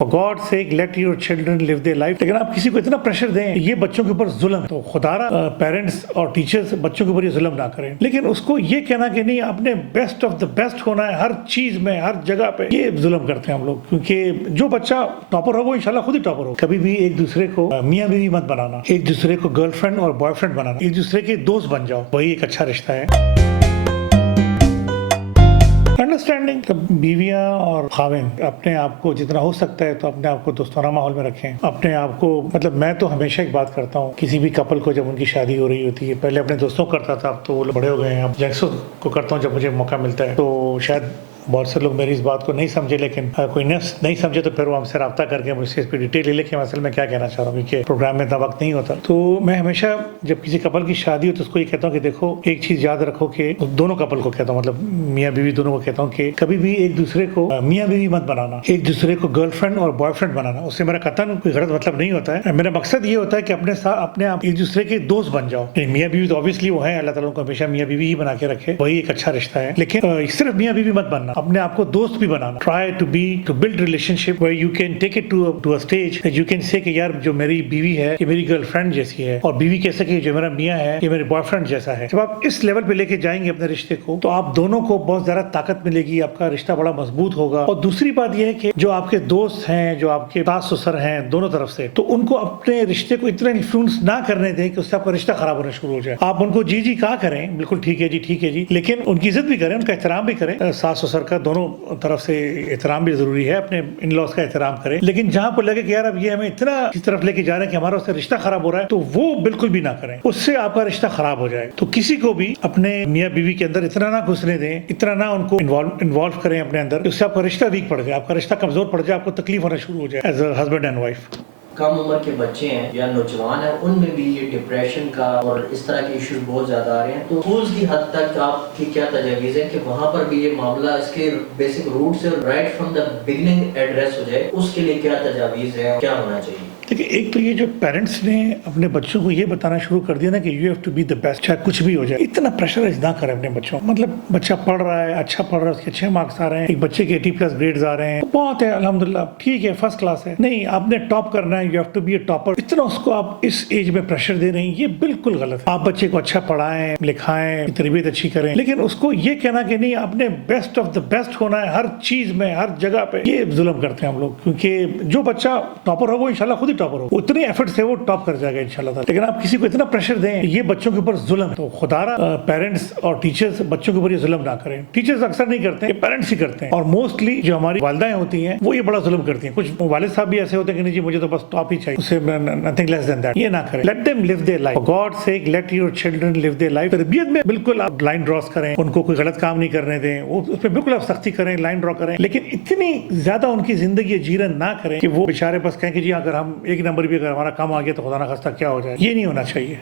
For God's sake, let your children live their life. لیکن آپ کسی کو اتنا پریشر دیں یہ بچوں کے اوپر ظلم ہے، تو خدارہ پیرنٹس اور ٹیچرز بچوں کے اوپر یہ ظلم نہ کریں، لیکن اس کو یہ کہنا کہ نہیں آپ نے بیسٹ آف دا بیسٹ ہونا ہے ہر چیز میں ہر جگہ پہ، یہ ظلم کرتے ہیں ہم لوگ. کیونکہ جو بچہ ٹاپر ہو وہ انشاءاللہ خود ہی ٹاپر ہو. کبھی بھی ایک دوسرے کو میاں بیوی مت بنانا، ایک دوسرے کو گرل فرینڈ اور بوائے فرینڈ بنانا، ایک دوسرے کے دوست بن جاؤ، وہی ایک اچھا رشتہ ہے. انڈرسٹینڈنگ بیویاں اور خاوند اپنے آپ کو جتنا ہو سکتا ہے تو اپنے آپ کو دوستانہ ماحول میں رکھیں. اپنے آپ کو مطلب میں تو ہمیشہ ایک بات کرتا ہوں، کسی بھی کپل کو جب ان کی شادی ہو رہی ہوتی ہے، پہلے اپنے دوستوں کو کرتا تھا، اب تو وہ لوگ بڑے ہو گئے ہیں، اب جینکسوں کو کرتا ہوں جب مجھے موقع ملتا ہے. تو شاید بہت سے لوگ میری اس بات کو نہیں سمجھے، لیکن کوئی نہیں سمجھے تو پھر وہ ہم سے رابطہ کر کے مجھ سے اس پہ ڈیٹیل لے لے کہ اصل میں کیا کہنا چاہ رہا ہوں، کیونکہ پروگرام میں اتنا وقت نہیں ہوتا. تو میں ہمیشہ جب کسی کپل کی شادی ہو تو اس کو یہ کہتا ہوں کہ دیکھو ایک چیز یاد رکھو، کہ دونوں کپل کو کہتا ہوں، مطلب میاں بیوی دونوں کو کہتا ہوں کہ کبھی بھی ایک دوسرے کو میاں بیوی مت بنانا، ایک دوسرے کو گرل فرینڈ اور بوائے فرینڈ بنانا. اس سے میرا قطعاً کوئی غلط مطلب نہیں ہوتا ہے، میرا مقصد یہ ہوتا ہے کہ اپنے ساتھ اپنے آپ ایک دوسرے کے دوست بن جاؤ. میاں بیوی تو آبویسلی وہ ہیں، اللہ تعالیٰ کو ہمیشہ میاں بیوی ہی بنا کے رکھے، وہی ایک اچھا رشتہ ہے. لیکن صرف میاں بیوی مت بننا، اپنے آپ کو دوست بھی بنانا. Try to build relationship where you can take it to a stage you can say کہ یار جو میری بیوی ہے یہ میری گرل فرینڈ جیسی ہے، اور بیوی کہہ سکے جو میرا میاں ہے یہ میرے بوائے فرینڈ جیسا ہے. جب آپ اس لیول پہ لے کے جائیں گے اپنے رشتے کو تو آپ دونوں کو بہت زیادہ طاقت ملے گی، آپ کا رشتہ بڑا مضبوط ہوگا. اور دوسری بات یہ ہے کہ جو آپ کے دوست ہیں، جو آپ کے ساس سسر ہیں دونوں طرف سے، تو ان کو اپنے رشتے کو اتنا انفلوئنس نہ کرنے دیں کہ اس سے آپ کا رشتہ خراب ہونا شروع ہو جائے. آپ ان کو جی جی کہا کریں، بالکل ٹھیک ہے جی ٹھیک ہے جی، لیکن ان کی عزت بھی کریں، ان کا احترام بھی کریں. ساس سسر کا دونوں طرف سے احترام بھی ضروری ہے، اپنے ان لاس کا احترام کریں. لیکن جہاں پر لگے کہ یار اب یہ ہمیں اتنا اس طرف لے کے جا رہے ہیں کہ ہمارا اس سے رشتہ خراب ہو رہا ہے، تو وہ بالکل بھی نہ کریں، اس سے آپ کا رشتہ خراب ہو جائے. تو کسی کو بھی اپنے میاں بیوی کے اندر اتنا نہ گھسنے دیں، اتنا نہ ان کو انوالو کریں اپنے اندر، اس سے آپ کا رشتہ ویک پڑ جائے، آپ کا رشتہ کمزور پڑ جائے، آپ کو تکلیف ہونا شروع ہو جائے as a husband and wife. کم عمر کے بچے ہیں یا نوجوان ہیں، ان میں بھی یہ ڈپریشن کا اور اس طرح کے ایشوز بہت زیادہ آ رہے ہیں. تو اسکولز کی حد تک آپ کی کیا تجاویز ہیں کہ وہاں پر بھی یہ معاملہ اس کے بیسک روٹ سے right from the beginning address ہو جائے، اس کے لیے کیا تجاویز ہیں، کیا ہونا چاہیے؟ دیکھیں، ایک تو یہ جو پیرنٹس نے اپنے بچوں کو یہ بتانا شروع کر دیا نا کہ you have to be the best, چاہے کچھ بھی ہو جائے، اتنا پریشرائز نہ کریں اپنے بچوں. مطلب بچہ پڑھ رہا ہے، اچھا پڑھ رہا ہے، اس کے اچھے مارکس آ رہے ہیں، ایک بچے کے 80+ گریڈز آ رہے ہیں، بہت ہے الحمدللہ، ٹھیک ہے فرسٹ کلاس ہے. نہیں، آپ نے ٹاپ کرنا ہے، you have to be a topper. اتنا اس کو آپ اس ایج میں پریشر دے رہے ہیں، یہ بالکل غلط ہے. آپ بچے کو اچھا پڑھائیں، لکھائیں، تربیت اچھی کریں، لیکن اس کو یہ کہنا کہ نہیں آپ نے بیسٹ آف دا بیسٹ ہونا ہے ہر چیز میں ہر جگہ پہ، یہ ظلم کرتے ہیں ہم لوگ. کیونکہ جو بچہ ٹاپر ہو وہ انشاءاللہ خود ہی ٹاپر ہو، اتنے ایفرٹ سے وہ ٹاپ کر جائے گا انشاءاللہ تعالی. لیکن آپ کسی کو اتنا پریشر دیں یہ بچوں کے اوپر ظلم ہے. تو خدارہ پیرنٹس اور ٹیچرز بچوں کے اوپر یہ ظلم نہ کریں. ٹیچرز اکثر نہیں کرتے ہیں، یہ پیرنٹس ہی کرتے ہیں. اور موسٹلی جو ہماری والدائیں ہوتی ہیں وہ یہ بڑا ظلم کرتی ہیں. کچھ والد صاحب بھی ایسے ہوتے ہیں کہ نہیں جی مجھے تو بس ٹاپ ہی چاہیے، اس سے نتھنگ لیس دین دیٹ. یہ نہ کریں. Let them live their life. For God's sake, let your children live their life. تربیت میں بالکل آپ لائن ڈراس کریں، ان کو کوئی غلط کام نہیں کرنے دیں، اس پہ بالکل آپ سختی کریں، لائن ڈرا کریں، لیکن اتنی زیادہ ان کی زندگی جیرن نہ کریں کہ وہ بیچارے بس کہیں کہ جی اگر ہم ایک نمبر بھی اگر ہمارا کام آ گیا تو خدا نخواستہ کیا ہو جائے. یہ نہیں ہونا چاہیے.